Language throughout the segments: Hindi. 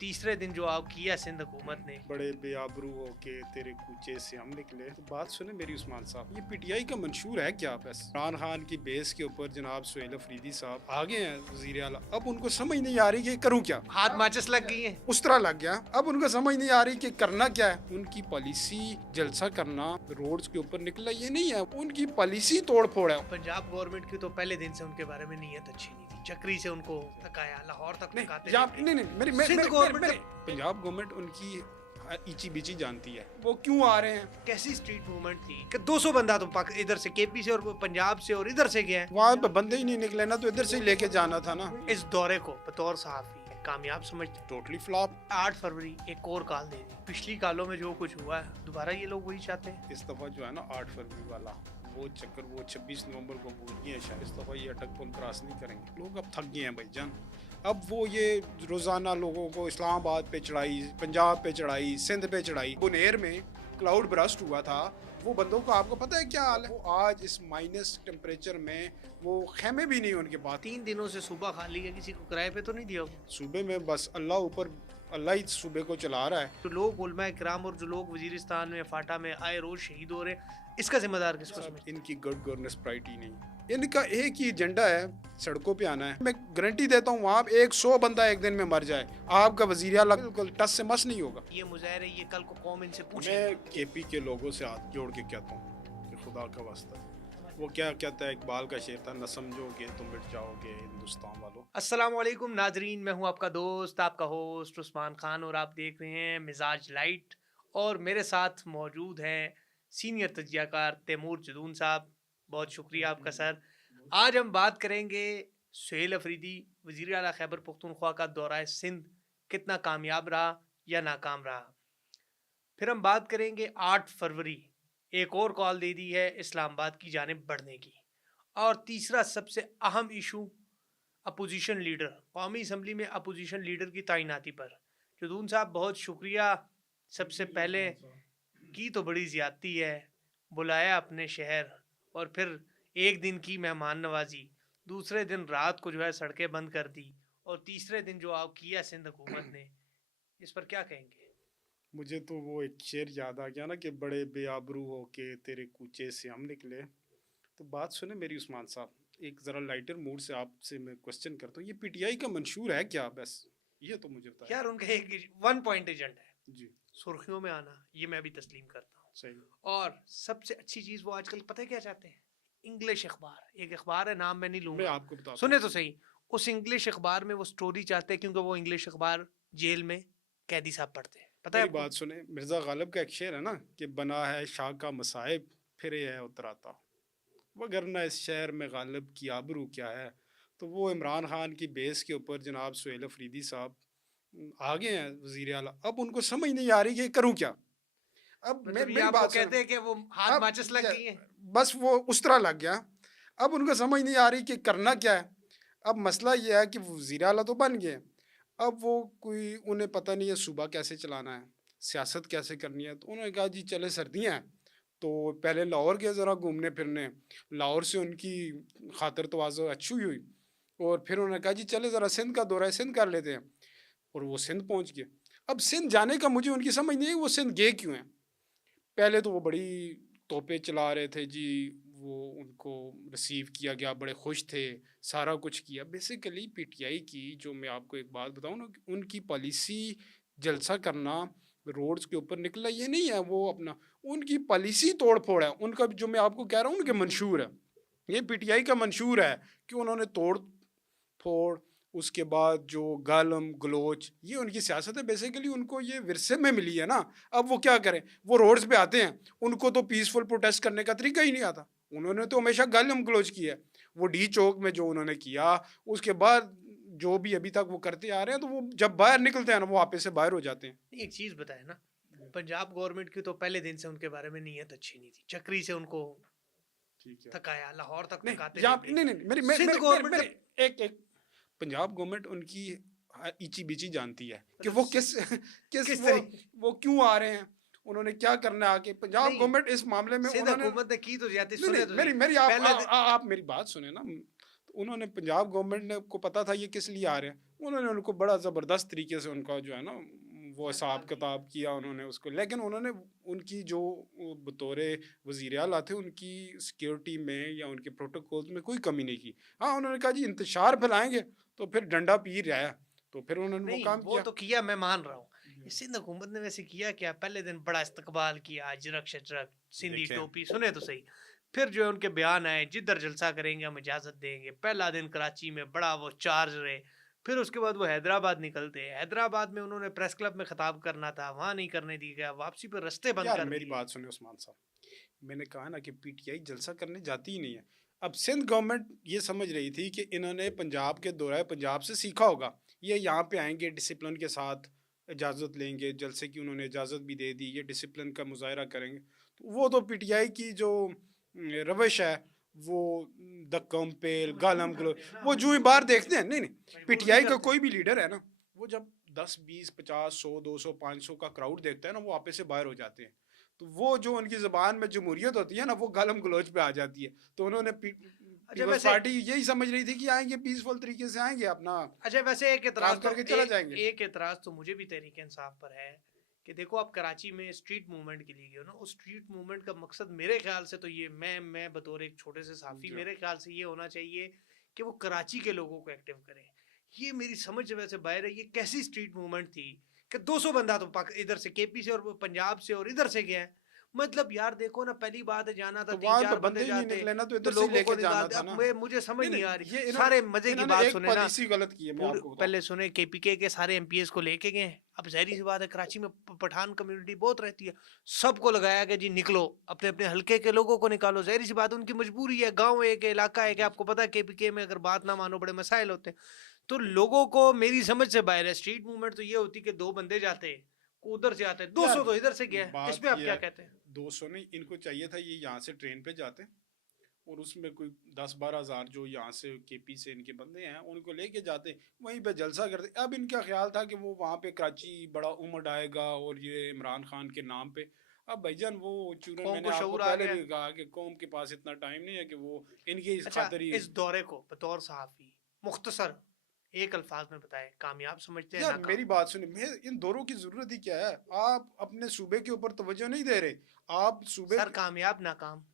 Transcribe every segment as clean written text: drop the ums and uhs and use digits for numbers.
तीसरे दिन जो आप किया सिंध हुकूमत ने, बड़े बेआबरू होके तेरे कूचे से हम निकले। तो बात सुने मेरी उस्मान साहब, ये पीटीआई का मंशूर है क्या? बस इमरान खान की बेस के ऊपर जनाब सुहेल अफरीदी साहब आगे हैं वजीर आला। अब उनको समझ नहीं आ रही कि करूं क्या। हाथ माचिस लग गई है। उस तरह लग गया। अब उनको समझ नहीं आ रही कि करना क्या है। उनकी पॉलिसी जलसा करना, रोड्स के ऊपर निकला, ये नहीं है। उनकी पॉलिसी तोड़ फोड़ है। पंजाब गवर्नमेंट की तो पहले दिन से उनके बारे में नीयत अच्छी नहीं थी। चक्री से उनको थकाया, लाहौर तक थकाते नहीं, सिंध गवर्नमेंट पंजाब गवर्नमेंट उनकी इची बिची जानती है वो क्यों आ रहे हैं। कैसी स्ट्रीट मूवमेंट थी कि 200 बंदा तो इधर से केपी से और पंजाब से और इधर से गया है। वहाँ पे बंदे ही नहीं निकले ना, तो इधर से ही लेके जाना था ना। इस दौरे को बतौर सहाफी कामयाब समझते। Totally flop. 8 फरवरी एक और कॉल दे दी। पिछली कालों में जो कुछ हुआ है दोबारा ये लोग वही चाहते हैं। इस दफा जो है ना 8 फरवरी वाला वो चक्कर, वो 26 नवंबर को भूल गए हैं शायद। इस दफा ये अटक पुल क्रॉस नहीं करेंगे। लोग अब थक गए हैं भाईजान। अब वो ये रोजाना लोगों को इस्लामाबाद पे चढ़ाई, पंजाब पे चढ़ाई, सिंध पे चढ़ाई। बुनेर में क्लाउड ब्रस्ट हुआ था, वो बंदों को आपको पता है क्या हाल है। वो आज इस माइनस टेम्परेचर में वो खेमे भी नहीं उनके पास। 3 दिनों से सूबा खाली है, किसी को किराए पे तो नहीं दिया। सूबे में बस अल्लाह ऊपर, अल्लाह ही सूबे को चला रहा है। जो लोग उलमा इकराम और जो लोग वजीरिस्तान में फाटा में आए रोज शहीद हो रहे, इसका जिम्मेदार किसको समझते? इनकी गुड गवर्नेंस प्रायोरिटी नहीं। इनका एक ही एजेंडा है, सड़कों पे आना है। मैं गारंटी देता हूँ वहाँ 100 बंदा एक दिन में मर जाए, आपका वजीर आला बिल्कुल टस से मस नहीं होगा। ये मुजाहिर है, ये कल को कौम इनसे पूछे। मैं केपी के लोगों से हाथ जोड़ के कहता हूँ कि खुदा का वास्ता, वो क्या कहता है, इकबाल का शेर था, न समझोगे तो मिट जाओगे हिंदुस्तान वालों। अस्सलाम वालेकुम नाजरीन, मैं हूँ आपका दोस्त, आपका होस्ट उस्मान खान, और आप देख रहे हैं मिजाज लाइट। और मेरे साथ मौजूद हैं सीनियर तजियाकार तैमूर जदून साहब। बहुत शुक्रिया आपका सर। आज हम बात करेंगे सुहेल अफरीदी वज़ीर आला खैबर पख्तूनख्वा का दौरा सिंध कितना कामयाब रहा या नाकाम रहा। फिर हम बात करेंगे 8 फरवरी एक और कॉल दे दी है इस्लामाबाद की जानिब बढ़ने की। और तीसरा सबसे अहम इशू अपोजिशन लीडर, कौमी असम्बली में अपोजिशन लीडर की तैनाती पर। जदून साहब बहुत शुक्रिया। सबसे पहले की तो बड़ी ज़्यादती है, बुलाया अपने शहर और फिर एक दिन की मेहमान नवाजी, दूसरे दिन रात को जो है सड़कें बंद कर दी, और तीसरे दिन जो आप किया सिंध हुकूमत ने, इस पर क्या कहेंगे? मुझे तो वो एक शेर याद आ गया ना कि बड़े बेआबरू होके तेरे कूचे से हम निकले। तो बात सुने मेरी उस्मान साहब, एक ज़रा लाइटर मूड से आपसे मैं क्वेश्चन करता हूँ, ये पीटीआई का मंशूर है क्या? बस ये तो मुझे बताया। यार उनका एक 1 पॉइंट एजेंडा है जी, सुर्खियों में आना, ये मैं भी तस्लीम करता हूँ। सही। और सबसे अच्छी चीज़ वो आजकल पता है क्या चाहते हैं? इंग्लिश अखबार, एक अखबार है, नाम मैं नहीं मैं लूँगा, आपको बताता सुने तो सही। उस इंग्लिश अखबार में वो स्टोरी चाहते हैं, क्योंकि वो इंग्लिश अखबार जेल में कैदी साहब पढ़ते हैं। पता है मेरी आपको? बात सुने, मिर्ज़ा गालिब का एक शेर है ना कि बना है शाह का मसाइब फिरे है उतराता, वगरना इस शहर में गालिब की आबरू क्या है। तो वो इमरान खान की बेस के ऊपर जनाब सुहेल अफरीदी साहब आगे हैं वजीर आला। अब उनको समझ नहीं आ रही कि करूं क्या। अब मतलब ये मेरी आपको बात कहते हैं कि वो हाथ अब माचिस लग गई है। बस वो उस तरह लग गया। अब उनको समझ नहीं आ रही कि करना क्या है। अब मसला ये है कि वजीर आला तो बन गए, अब वो कोई उन्हें पता नहीं है सूबा कैसे चलाना है, सियासत कैसे करनी है। तो उन्होंने कहा जी चले सर्दियाँ हैं, तो पहले लाहौर गए ज़रा घूमने फिरने। लाहौर से उनकी खातर तवाज़ो अच्छी हुई, और फिर उन्होंने कहा जी चले ज़रा सिंध का दौरा है, सिंध कर लेते हैं। और वो सिंध पहुंच गए। अब सिंध जाने का मुझे उनकी समझ नहीं है वो सिंध गए क्यों हैं। पहले तो वो बड़ी तोपे चला रहे थे जी, वो उनको रिसीव किया गया, बड़े खुश थे, सारा कुछ किया। बेसिकली पीटीआई की, जो मैं आपको एक बात बताऊं ना, उनकी पॉलिसी जलसा करना, रोड्स के ऊपर निकला, ये नहीं है। वो अपना उनकी पॉलिसी तोड़ फोड़ है उनका, जो मैं आपको कह रहा हूँ उनके मंशूर है। ये पीटीआई का मंशूर है कि उन्होंने तोड़ फोड़, उसके बाद जो गालम गलोच, ये उनकी सियासत है। बेसिकली उनको ये विरसे में मिली है ना। अब वो क्या करें, वो रोड्स पे आते हैं, उनको तो पीसफुल प्रोटेस्ट करने का तरीका ही नहीं आता। उन्होंने तो हमेशा गालम गलोच किया है। वो डी चौक में जो उन्होंने किया, उसके बाद जो भी अभी तक वो करते आ रहे हैं, तो वो जब बाहर निकलते हैं ना, वो आपस से बाहर हो जाते हैं। एक चीज़ बताए ना, पंजाब गवर्नमेंट की तो पहले दिन से उनके बारे में नीयत अच्छी नहीं थी। चक्री से उनको ठीक है। थकाया, लाहौर तक नहीं थकाते यहाँ लेके नहीं नहीं मेरी मेरी सिंध मेरी गवर्नमेंट मेरी एक एक पंजाब गवर्नमेंट उनकी इची बिची जानती है कि वो किस किस किस वो क्यों आ रहे हैं, उन्होंने क्या करना है आके। पंजाब नहीं, गवर्नमेंट इस मामले में सिंध उन्होंने हुकूमत ने की तो ज्यादा, नहीं सुने नहीं तो मेरी सही। मेरी पहले आप मेरी बात सुने ना। तो उन्होंने पंजाब गवर्नमेंट ने को पता था ये किस लिए आ रहे हैं। उन्होंने उनको बड़ा ज़बरदस्त तरीके से उनका जो है ना वो हिसाब किताब किया उन्होंने उसको, लेकिन उन्होंने उनकी जो बतौर वज़ीर आला थे उनकी सिक्योरिटी में या उनके प्रोटोकॉल्स में कोई कमी नहीं की। हाँ, उन्होंने कहा जी इंतशार फैलाएँगे तो फिर डंडा पीर रहा है, तो फिर उन्होंने वो नहीं, काम वो किया। तो किया, मैं मान रहा हूँ। जी। सिंध हुकूमत ने वैसे किया क्या, पहले दिन बड़ा इस्तकबाल किया, अजरक-शजरक, सिंधी देखिए टोपी, सुने तो सही। फिर जो है उनके बयान आए, जिधर जलसा करेंगे हम इजाज़त देंगे। पहला दिन कराची में बड़ा वो चार्ज रहे। फिर उसके बाद वो हैदराबाद निकलते हैं। हैदराबाद में उन्होंने प्रेस क्लब में खिताब करना था, वहाँ नहीं करने दिया गया। वापसी पे रास्ते बंद यार कर मेरी दिए। बात सुनिए उस्मान साहब, मैंने कहा ना कि पीटीआई जलसा करने जाती ही नहीं है। अब सिंध गवर्नमेंट ये समझ रही थी कि इन्होंने पंजाब के दौराए पंजाब से सीखा होगा, ये यहाँ पे आएंगे डिसिप्लिन के साथ, इजाज़त लेंगे, जलसे की उन्होंने इजाज़त भी दे दी, ये डिसिप्लिन का मुजाहरा करेंगे। तो वो तो पीटीआई की जो रवश है वो दक्कम पेल गालम गलो, वो जो ही बाहर देखते हैं, नहीं नहीं, मजबूर नहीं पीटीआई का करते। कोई भी लीडर है ना, वो जब 10, 20, 50, 100, 200, 500 का क्राउड देखता है ना, वो आपस से बाहर हो जाते हैं। तो वो जो उनकी ज़बान में जमहूरियत होती है ना, वो गालम गलोच पे आ जाती है। तो उन्होंने अच्छा पीपल्स वैसे पार्टी यही समझ रही थी कि आएंगे पीसफुल तरीके से, आएंगे अपना अच्छा वैसे एक काम एतराज़ तो करके चला जाएंगे। एक एतराज़ तो मुझे भी तहरीक इंसाफ पर है कि देखो आप कराची में स्ट्रीट मूवमेंट के लिए गए हो ना, उस स्ट्रीट मूवमेंट का मकसद मेरे ख्याल से तो ये मैं बतौर एक छोटे से साफ़ी, जी मेरे ख्याल से ये होना चाहिए कि वो कराची के लोगों को एक्टिव करें। ये मेरी समझ से वैसे बाहर है, ये कैसी स्ट्रीट मूवमेंट थी कि 200 बंदा तो इधर से केपी से और वो पंजाब से और इधर से गया है। मतलब यार देखो ना, पहली बात है जाना था, तो तीन वहां पे चार बंदे बंदे ही नहीं जाते निकले ना, तो तो इधर से ही लोगों को लेके जाना निकालते। था अब ना। मुझे समझ नहीं नहीं आ नहीं, रही। ये सारे मजे की इन्होंने बात एक सुने ना, पॉलिसी गलत की है, मैं आपको बताऊं। पहले सुने केपीके के सारे एमपीएस को लेके गए। अब जाहिर सी बात है कराची में पठान कम्युनिटी बहुत रहती है, सबको लगाया गया जी निकलो, अपने अपने हल्के के लोगों को निकालो। जाहिर सी बात है उनकी मजबूरी है, गांव एक है, इलाका है, कि आपको पता है केपीके में अगर बात ना मानो बड़े मसाइल होते हैं। तो लोगों को मेरी समझ से बाहर है। स्ट्रीट मूवमेंट तो ये होती कि दो बंदे जाते, को उधर से आते, 200 यार तो इधर से गया। बात इसमें आप ये क्या है, कहते हैं? 200 नहीं, इनको चाहिए था ये यहाँ से ट्रेन पे जाते और उसमें कोई 10-12 हज़ार जो यहाँ से केपी से इनके बंदे हैं उनको लेके जाते, वहीं पे जलसा करते। अब इनका ख्याल था कि वो वहाँ पे कराची बड़ा उमड़ आएगा और ये इमरान खान के नाम पे। अब भाईजान वो चूरन, कौम मैंने को आपको शऊर आ पहले गया। भी कहा कि कौम के पास इतना टाइम नहीं है कि वो इनकी इस अच्छा, खातिर ही। इस दौरे को बतौर सहाफ़ी मुख्तसर एक अल्फाज में बताएं, कामयाब समझते हैं यार नाकाम? मेरी बात सुनिए, मैं इन दौरों की जरूरत ही क्या है? आप अपने सूबे के ऊपर तवज्जो नहीं दे रहे, आप सूबे सर कामयाब नाकाम,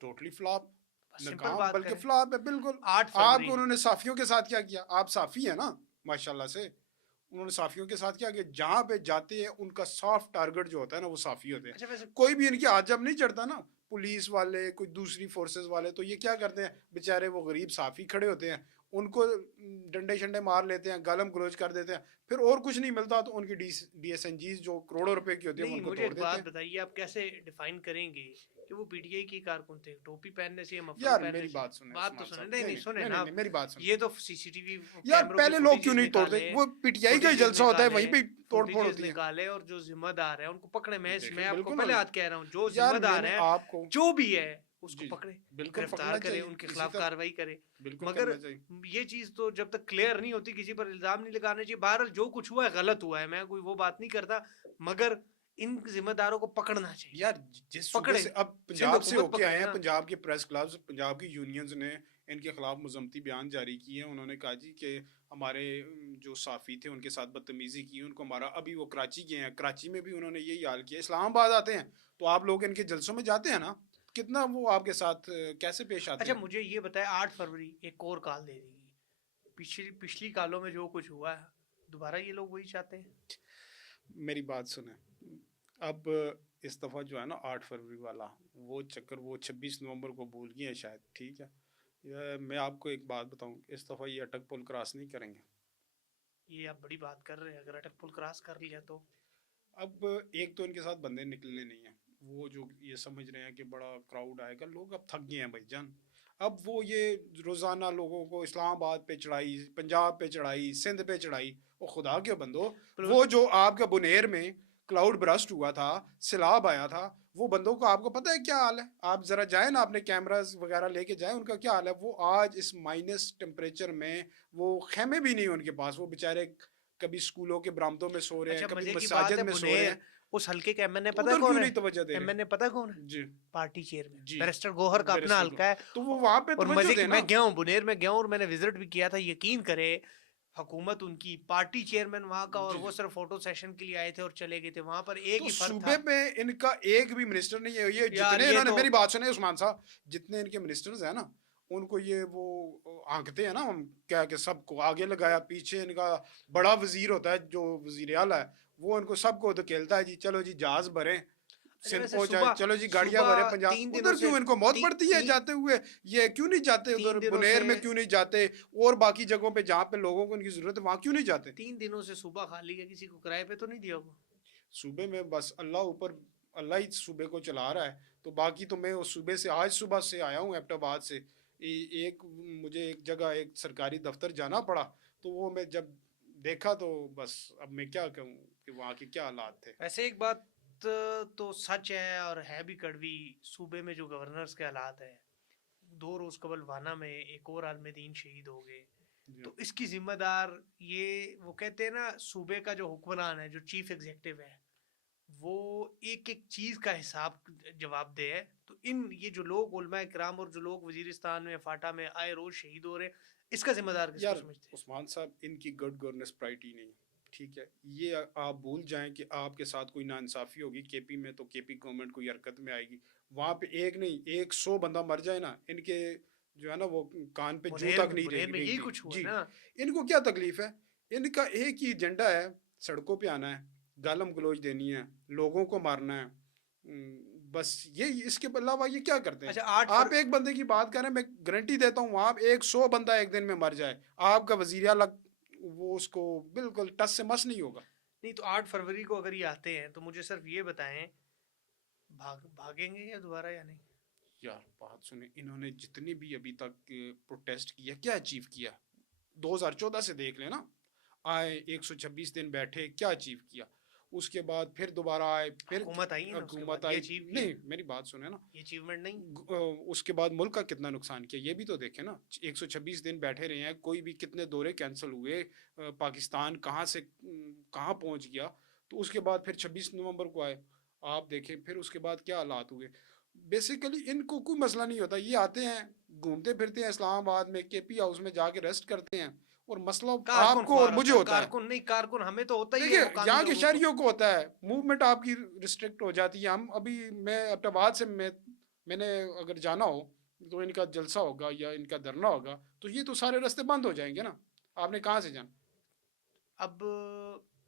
टोटली फ्लॉप, बस सिंपल नाकाम बात बल्कि करें। फ्लॉप है बिल्कुल। 8 आपको फरवरी उन्होंने साफियों के साथ क्या किया? आप साफी है ना माशाल्लाह से, उन्होंने साफियों के साथ क्या किया? जहाँ पे जाते हैं उनका सॉफ्ट टारगेट जो होता है ना वो साफी होते हैं। अच्छा वैसे कोई भी इनकी हाथ जब नहीं चढ़ता ना, पुलिस वाले कोई दूसरी फोर्सेस वाले, तो ये क्या करते हैं बेचारे, वो गरीब साफी खड़े होते हैं, उनको डंडे शंडे मार लेते हैं, गालम गलोच कर देते हैं, फिर और कुछ नहीं मिलता तो उनकी डीएसएनजीज जो करोड़ों रुपए की होती है वो नहीं, उनको मुझे तोड़ एक देते बात हैं। बताइए, आप कैसे डिफाइन करेंगे कि वो पीटीआई की कारकुन थे? टोपी पहनने से या मफलर यार पहनने मेरी से? बात सुने बात तो उस्मान सुने, साहब, नहीं नहीं नहीं नहीं सुने नहीं ना नहीं, नहीं आप। मेरी बात सुने। ये तो सीसीटीवी यार कैमरों की पहले लोग क्यों फुटेजेस नहीं तोड़ते? निकाले, वो पीटीआई का ही फुटेजेस जलसा होता है, वहीं निकाले, पे तोड़ फोड़ फुटेजेस होती है। निकाले, और जो जिम्मेदार है उनको पकड़े। मैं देखें आपको बिल्कुल पहले होने हाथ कह रहा हूँ, जो यार जिम्मेदार मैंने है, आपको जो भी है, उसको जी जी पकड़े, बिल्कुल गिरफ्तार पकड़ना करे, चाहिए उनके इसी खिलाफ तरह, कार्रवाई करे। बिल्कुल मगर करना चाहिए। ये चीज तो जब तक क्लियर नहीं होती, किसी पर इल्जाम नहीं लगाने चाहिए। बहरहाल जो कुछ हुआ है गलत हुआ है, मैं कोई वो बात नहीं करता, मगर इन जिम्मेदारों को पकड़ना चाहिए। यार जिस सूबे पकड़े, से अब सिंध पंजाब से हुकूमत होके आए पकड़े हैं, ना। पंजाब के प्रेस क्लब्स, पंजाब की यूनियंस ने इनके खिलाफ मजम्मती बयान जारी किए हैं। उन्होंने कहा जी कि हमारे जो साफ़ी थे उनके साथ बदतमीजी की, उनको हमारा, अभी वो कराची गए हैं, कराची में भी उन्होंने यही हाल किया। इस्लामाबाद आते हैं तो आप लोग इनके जलसों में जाते हैं ना, कितना वो आपके साथ कैसे पेश आते अच्छा हैं? मुझे ये बताए, 8 फरवरी एक और काल दे देगी। पिछली पिछली कालों में जो कुछ हुआ है, दोबारा ये लोग वही चाहते हैं। मेरी बात सुने, अब इस दफ़ा जो है ना 8 फरवरी वाला वो चक्कर, वो 26 नवंबर को भूल गए हैं शायद, ठीक है। मैं आपको एक बात बताऊं, इस दफ़ा ये अटक पुल क्रॉस नहीं करेंगे। ये आप बड़ी बात कर रहे हैं, अगर अटक पुल क्रॉस कर लिया तो? अब एक तो इनके साथ बंदे निकलने नहीं हैं, वो जो ये समझ रहे हैं कि बड़ा क्राउड आएगा, लोग अब थक गए हैं भाईजान। अब वो ये रोज़ाना लोगों को इस्लामाबाद पे चढ़ाई, पंजाब पे चढ़ाई, सिंध पे चढ़ाई, वो खुदा के बंदो, वो जो आपका बुनेर में क्लाउड ब्रस्ट हुआ था, सैलाब आया था, वो बंदों को आपको पता है क्या हाल है? आप ज़रा जाए ना, अपने कैमरास वगैरह लेके जाए, उनका क्या हाल है। वो आज इस माइनस टेम्परेचर में, वो खेमे भी नहीं उनके पास, वो बेचारे कभी स्कूलों के बरामदों में सो रहे हैं, अच्छा कभी मजे की बात मसाजिद है, में सो रहे बुनेर हैं। उस हल्के के एमएनए तो पता उधर कौन क्यों है? नहीं तवज्जो दे रहे? एमएनए पता कौन है? जी पार्टी चेयरमैन जी, बैरिस्टर गौहर का अपना बैरिस्टर को, हल्का है। तो वो वहां पे और तवज्जो मजे की, देना। मैं गया हूँ बुनेर में, गया हूँ, और मैंने विजिट भी किया था। यकीन करे, हुकूमत उनकी, पार्टी चेयरमैन वहाँ का, और जी वो जी। सिर्फ फोटो सेशन के लिए आए थे और चले गए थे। वहाँ पर एक तो ही फर्क सूबे था। में इनका एक भी मिनिस्टर नहीं है, ये यार जितने ये इन्होंने, तो मेरी बात सुने उस्मान साहब, जितने इनके मिनिस्टर्स हैं ना, उनको ये वो आंकते हैं ना, हम क्या कि सबको आगे लगाया, पीछे इनका बड़ा वजीर होता है जो वजीर आला है, वो इनको सबको धकेलता है जी, चलो जी जहाज भरें, अच्छा, सिंध वैसे पहुंचाए, सुबह चलो जी गाड़ियां भरें सुबह पंजाब। 3 दिनों उधर से क्यों इनको मौत ती, पड़ती है ती, जाते हुए, ये क्यों नहीं जाते तीन उधर दिनों से बुनेर में, क्यों नहीं जाते, और बाकी जगहों पे जहाँ पे लोगों को इनकी जरूरत है वहां क्यों नहीं जाते? 3 दिनों से सुबह खाली है, किसी को किराए पे तो नहीं दिया वो? सूबे में बस अल्लाह ऊपर, अल्लाह ही सूबे को चला रहा है, तो बाकी तो मैं उस सूबे से आज सुबह से आया हूँ एबटाबाद से। एक मुझे एक जगह एक सरकारी दफ्तर जाना पड़ा, तो वो मैं जब देखा तो बस अब मैं क्या कहूँ कि वहाँ के क्या हालात थे। वैसे एक बात तो सच है और है भी कड़वी, सूबे में जो गवर्नर्स के हालात है। 2 रोज कबल वाना में एक और आलमदीन शहीद हो गए। जी तो इसकी जिम्मेदार ये, वो कहते हैं ना, सूबे का जो हुक्मरान है, जो चीफ एग्जीक्यूटिव है, वो एक एक चीज का हिसाब जवाबदेह है। तो इन ये जो लोग उलमा कराम और जो लोग वजीरिस्तान में फाटा में आए रोज शहीद हो रहे हैं, इसका जिम्मेदार किसको यार समझते हैं? उस्मान साहब, इनकी गुड गवर्नेंस प्रायोरिटी नहीं, ठीक है, ये आप भूल जाएं कि आपके साथ कोई नाइंसाफ़ी होगी केपी में, तो केपी गवर्नमेंट कोई हरकत में आएगी। वहाँ पे एक नहीं 100 बंदा मर जाए ना, इनके जो है ना वो कान पे जू मुनेर तक में नहीं मुनेर में यही रेंगती कुछ हुआ जी। ना। इनको क्या तकलीफ है? इनका एक ही एजेंडा है, सड़कों पे आना है, गालम गलोच देनी है, लोगों को मारना है। बस ये, इसके अलावा ये क्या करते हैं? अच्छा, 8 फर आप एक बंदे की बात करें, मैं गारंटी देता हूँ वहाँ पे 100 बंदा एक दिन में मर जाए, आपका वजीर आला वो उसको बिल्कुल टस से मस नहीं होगा। नहीं तो 8 फरवरी को अगर ये आते हैं तो मुझे सिर्फ ये बताएं, भागेंगे या दोबारा या नहीं? यार बात सुने, इन्होंने जितने भी अभी तक प्रोटेस्ट किया, क्या अचीव किया? 2014 से देख लेना, आए 126 दिन बैठे, क्या अचीव किया? उसके बाद फिर दोबारा आए, फिर हुकूमत आई ना, उसके हुकूमत बाद ये आई। अचीव किया? नहीं मेरी बात सुने ना, ये अचीवमेंट नहीं? उसके बाद मुल्क का कितना नुकसान किया ये भी तो देखे ना। 126 दिन बैठे रहे हैं, कोई भी कितने दौरे कैंसिल हुए, पाकिस्तान कहाँ से कहाँ पहुँच गया। तो उसके बाद फिर 26 नवंबर को आए, आप देखें फिर उसके बाद क्या हालात हुए। बेसिकली इनको कोई मसला नहीं होता, ये आते हैं घूमते फिरते हैं इस्लामाबाद में, केपी हाउस में जाके रेस्ट करते हैं, और मसला कारकुन आपको और खुआर मुझे होता है, होता है। कारकुन नहीं, कारकुन हमें तो होता ही है, देखिए मुकामी यहाँ के लोगों को। शहरियों को होता है, मूवमेंट आपकी रिस्ट्रिक्ट हो जाती है। हम अभी मैं अब्टाबाद से मैंने अगर जाना हो, तो इनका जलसा होगा या इनका धरना होगा, तो ये तो सारे रास्ते बंद हो जाएंगे ना, आपने कहाँ से जाना? अब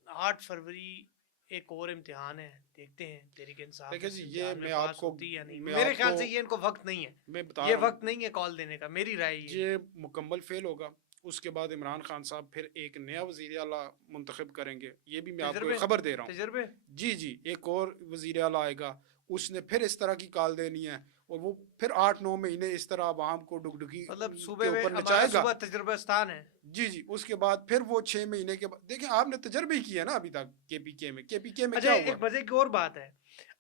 8 फरवरी एक और इम्तिहान है, देखते हैं तहरीक इंसाफ देखिए इस जी, ये इम्तिहान में मैं पास आपको होती है या नहीं। मैं मेरे ख्याल आपको से ये इनको वक्त नहीं है, मैं बता ये रहा हूँ, वक्त नहीं है कॉल देने का, मेरी राय ये है। ये मुकम्मल फेल होगा। उसके बाद इमरान खान साहब फिर एक नया वजीर आला मुंतखब करेंगे, ये भी मैं आपको तजर्बे एक खबर दे रहा हूँ। तजर्बे जी जी, एक और वजीर आला आएगा, उसने फिर इस तरह की कॉल देनी है, और वो फिर 8-9 महीने इस तरह आवाम को डुगडुगी मतलब के सूबे में ऊपर हमारा नचाएगा। सूबा तजर्बेस्तान है। जी जी, उसके बाद फिर वो 6 महीने के बाद देखें, आपने तजर्बे ही किया ना अभी तक केपीके में, केपीके में अच्छा, क्या हुआ? एक मजे की और बात है,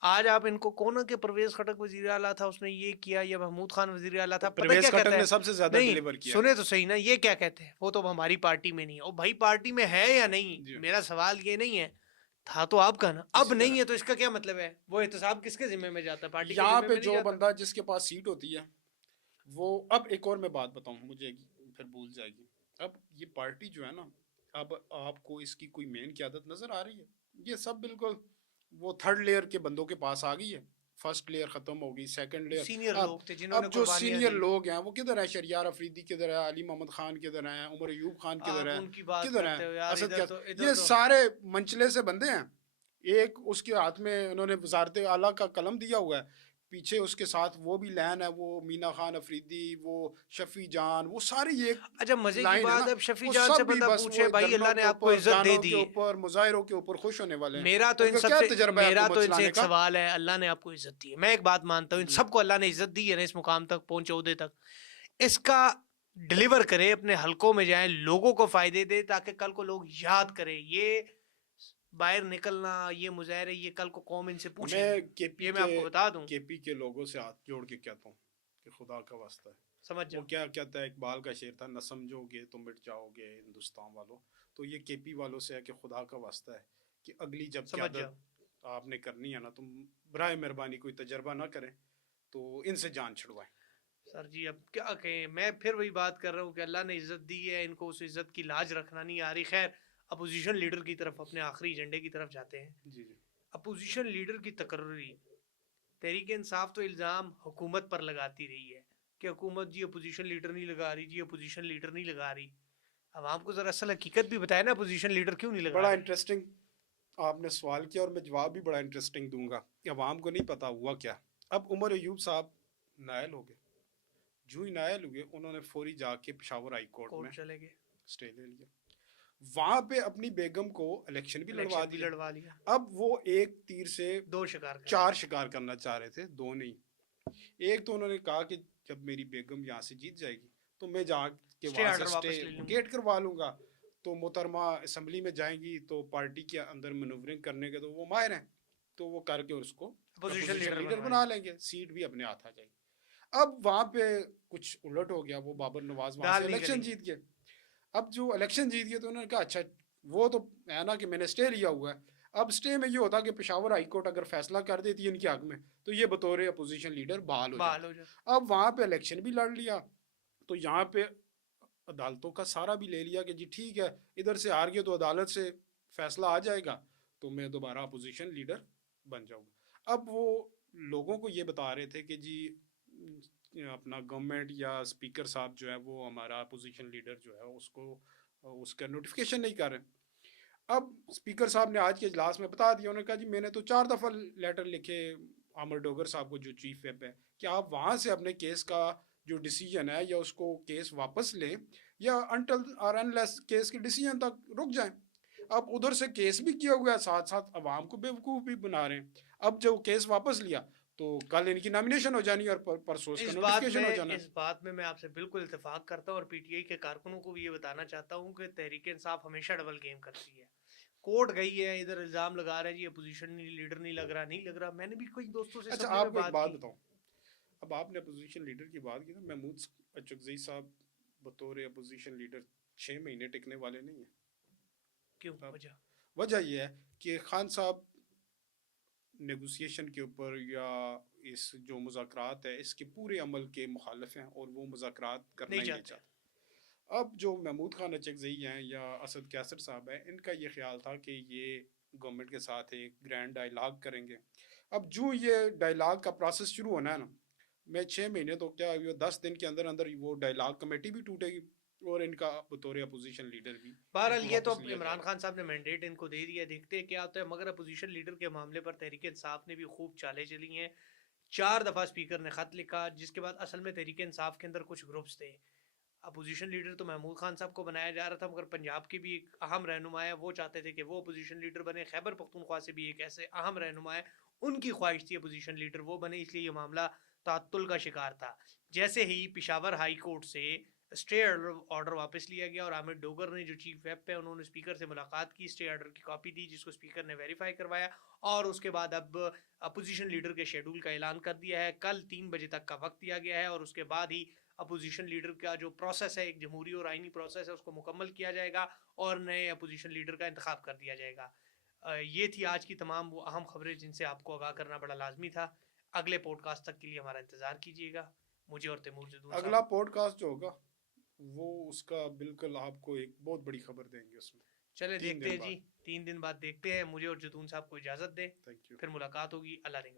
आज आप इनको कोना के परवेज खटक वजीर आला था, उसने ये किया, या महमूद खान वजीर आला था, पता परवेज क्या खटक कहता ने है? सबसे ज्यादा नहीं, डिलीवर किया। सुने तो सही ना, ये क्या कहते हैं, वो तो हमारी पार्टी में नहीं है। ओ भाई, पार्टी में है या नहीं, जी मेरा सवाल ये नहीं है, था तो आपका ना, अब इसी नहीं तरह है तो इसका क्या मतलब है? वो एहतसाब किसके जिम्मे में जाता है? पार्टी के यहाँ जिम्मे पे में नहीं जो जाता। बंदा जिसके पास सीट होती है वो, अब एक और मैं बात बताऊं, मुझे फिर भूल जाएगी। अब ये पार्टी जो है ना, अब आपको इसकी कोई मेन क्यादत नजर आ रही है? ये सब बिल्कुल वो थर्ड लेयर के बंदों के पास आ गई है। फर्स्ट लेयर खत्म हो गई, सेकंड लेयर। सीनियर अब लोग थे जिन्होंने जो कुर्बानियां सीनियर दी। लोग हैं वो किधर है? शरियार अफरीदी किधर है? अली मोहम्मद खान किधर है? उमर अयूब खान किधर आप है? उनकी बात किधर है करते हो यार, असद? इधर क्या तो इधर ये तो सारे मंचले से बंदे हैं। एक उसके हाथ में उन्होंने वजारत आला का कलम दिया हुआ है, पीछे उसके साथ वो भी लाइन है, वो मीना खान अफरीदी, वो शफी जान, वो सारी ये अच्छा, मजे की लाइन है ना। बात, अब शफी वो जान से सब भी बंदा बस पूछे, वो भाई धरनों अल्लाह ने के आपको ऊपर, इज्जत दे गानों दी के है। ऊपर, मुजाहिरों के ऊपर खुश होने वाले हैं। मेरा तो इन उनका क्या सबसे तजर्बा है मेरा हुकूमत तो इनसे चलाने एक का? सवाल है, अल्लाह ने आपको इज्जत दी है, मैं एक बात मानता हूँ, इन जी सबको अल्लाह ने इज्जत दी है ना, इस मुकाम तक पहुंचे, ओहदे तक, इसका डिलीवर करे, अपने हलकों में जाए, लोगों को फायदे दे, ताकि कल को लोग याद करें। ये बाहर निकलना, ये मुजाहरे, ये कल को कौम इनसे पूछेगी। मैं केपी ये मैं के आपको बता दूं, केपी के लोगों से हाथ जोड़ के कहता हूँ कि खुदा का वास्ता है, समझ वो जाओ। क्या कहता है, इकबाल का शेर था, न समझोगे तो मिट जाओगे हिंदुस्तान वालों। तो ये केपी वालों से है कि खुदा का वास्ता है कि अगली जब समझ जाओ। क्यादत आपने करनी है ना, तुम बराए मेहरबानी कोई तजर्बा ना करें, तो इनसे जान छुड़वाएं। सर जी अब क्या कहें, मैं फिर वही बात कर रहा हूँ कि अल्लाह ने इज्जत दी है, इनको उस इज्जत की लाज रखना नहीं आ रही। खैर, अपोजिशन लीडर की तरफ, अपने आखिरी एजेंडे की तरफ जाते हैं। जी जी। अपोजिशन लीडर की तकर्री, तहरीक इंसाफ तो इल्ज़ाम हुकूमत पर लगाती रही है कि हुकूमत जी अपोजिशन लीडर नहीं लगा रही, जी अपोजिशन लीडर नहीं लगा रही। अब आपको ज़रा असल हकीकत भी बताया ना, अपोजिशन लीडर क्यों नहीं लगा बड़ा रहे। इंटरेस्टिंग आपने सवाल किया और मैं जवाब भी बड़ा इंटरेस्टिंग दूंगा कि अवाम को नहीं पता हुआ क्या। अब उमर अयूब साहब नायल हो गए। जो ही नायल हुए उन्होंने फौरी जाके पेशावर हाई कोर्ट में कोर्ट चले गए, स्टे ले लिया। वहां पे अपनी बेगम को इलेक्शन भी लड़वा इलेक्शन भी दिया। लड़वा लिया। अब वो एक तीर से दो शिकार कर चार रहे थे। शिकार करना चाह रहे थे, दो नहीं। एक तो उन्होंने कहा कि जब मेरी बेगम यहाँ से जीत जाएगी तो मैं जाके स्टे वहां से ऑर्डर स्टे वापस ले लूंगी। गेट करवा लूंगा। तो मोहतरमा असम्बली में जाएंगी तो पार्टी के अंदर मनूवरिंग करने के तो वो माहिर हैं, तो वो करके उसको अपोजिशन अपोजिशन लीडर लीडर बना बनवाएंगे। लेंगे, सीट भी अपने हाथ आ जाएगी। अब वहां पे कुछ उलट हो गया, वो बाबर नवाज वहां से दाल नहीं इलेक्शन गली। जीत गए। अब जो इलेक्शन जीत गए तो उन्होंने कहा अच्छा, वो तो है ना कि मैंने स्टे लिया हुआ है। अब स्टे में ये होता कि पेशावर हाई कोर्ट अगर फैसला कर देती है इनके हक में तो ये बतौर अपोजिशन लीडर बहाल हो बहाल जाते। हो जाए। अब वहां पे इलेक्शन भी लड़ लिया, तो यहाँ पे अदालतों का सहारा भी ले लिया कि जी ठीक है, इधर से हार गए तो अदालत से फैसला आ जाएगा तो मैं दोबारा अपोजिशन लीडर बन जाऊंगा। अब वो लोगों को ये बता रहे थे कि जी अपना गवर्नमेंट या स्पीकर साहब जो है वो हमारा अपोजिशन लीडर जो है उसको उसका नोटिफिकेशन नहीं कर रहे। अब स्पीकर साहब ने आज के इजलास में बता दिया, उन्होंने कहा जी मैंने तो 4 दफ़ा लेटर लिखे आमर डोगर साहब को जो चीफ व्हिप है कि आप वहाँ से अपने केस का जो डिसीजन है या उसको केस वापस लें या अनटिल और अनलेस केस के डिसीजन तक रुक जाएं। अब उधर से केस भी किया हुआ है, साथ साथ अवाम को बेवकूफ़ भी बना रहे हैं। अब जब केस वापस लिया तो कल इनकी नॉमिनेशन हो जानी और परसों इसका नोटिफिकेशन हो जाना। इस बात में मैं आपसे बिल्कुल इत्तेफाक करता हूँ और पीटीआई के कारकुनों को भी ये बताना चाहता हूँ कि तहरीक इंसाफ हमेशा डबल गेम करती है। कोर्ट गई है, इधर इल्ज़ाम लगा रहे हैं जी अपोजिशन लीडर नहीं लग रहा, नहीं लग रहा। मैंने भी कई दोस्तों से अच्छा असम्बली में आपको एक बात बात की। बताऊं, अब आपने अपोजिशन लीडर की बात की ना, महमूद अचकज़ई साहब बतौर अपोजिशन लीडर 6 महीने टिकने वाले नहीं है। क्यों, अब वजह? वजह यह है कि खान साहब नेगोशिएशन के ऊपर या इस जो मुज़ाकरात है इसके पूरे अमल के मुखालिफ हैं और वो मुज़ाकरात करना नहीं ही नहीं चाहते। चाहते। अब जो महमूद खान अचकज़ई हैं या असद कैसर साहब हैं, इनका ये ख्याल था कि ये गवर्नमेंट के साथ एक ग्रैंड डायलॉग करेंगे। अब जो ये डायलॉग का प्रोसेस शुरू होना है ना, मैं 6 महीने तो क्या, ये 10 दिन के अंदर अंदर वो डायलॉग कमेटी भी टूटेगी और इनका बतौर अपोजिशन लीडर भी बहरहाल इनको ये तो वापस अब लिया इमरान जाएगा। खान साहब ने मैंडेट इनको दे दिया, देखते हैं क्या होता है। मगर अपोजिशन लीडर के मामले पर तहरीक इंसाफ ने भी खूब चालें चली हैं। 4 दफ़ा स्पीकर ने ख़त लिखा, जिसके बाद असल में तहरीक इंसाफ के अंदर कुछ ग्रुप्स थे। अपोजिशन लीडर तो महमूद खान साहब को बनाया जा रहा था, मगर पंजाब के भी एक अहम रहनुमा है, वो चाहते थे कि वो अपोजिशन लीडर बने। खैबर पख्तूनख्वा से भी एक ऐसे अहम रहनुमा है, उनकी ख्वाहिश थी अपोजिशन लीडर वो बने, इसलिए ये मामला तात्तुल का शिकार था। जैसे ही पिशावर हाई कोर्ट से स्टे ऑर्डर वापस लिया गया और आमिर डोगर ने जो चीफ वेप है उन्होंने स्पीकर से मुलाकात की, स्टे ऑर्डर की कॉपी दी जिसको स्पीकर ने वेरीफाई करवाया, और उसके बाद अब अपोजिशन लीडर के शेड्यूल का ऐलान कर दिया है। कल 3 बजे तक का वक्त दिया गया है और उसके बाद ही अपोजिशन लीडर का जो प्रोसेस है, एक जमहूरी और आइनी प्रोसेस है, उसको मुकम्मल किया जाएगा और नए अपोजिशन लीडर का इंतखाब कर दिया जाएगा। ये थी आज की तमाम वो अहम खबरें जिनसे आपको आगाह करना बड़ा लाजमी था। अगले पॉडकास्ट तक के लिए हमारा इंतज़ार कीजिएगा। मुझे और तैमूर जदून अगला साहब। पॉडकास्ट जो होगा वो उसका बिल्कुल आपको एक बहुत बड़ी खबर देंगे उसमें, चले तीन देखते दिन हैं जी, बाद 3 दिन बाद देखते हैं। मुझे और जदून साहब को इजाज़त दें, थैंक यू। फिर मुलाकात होगी। अल्लाह ने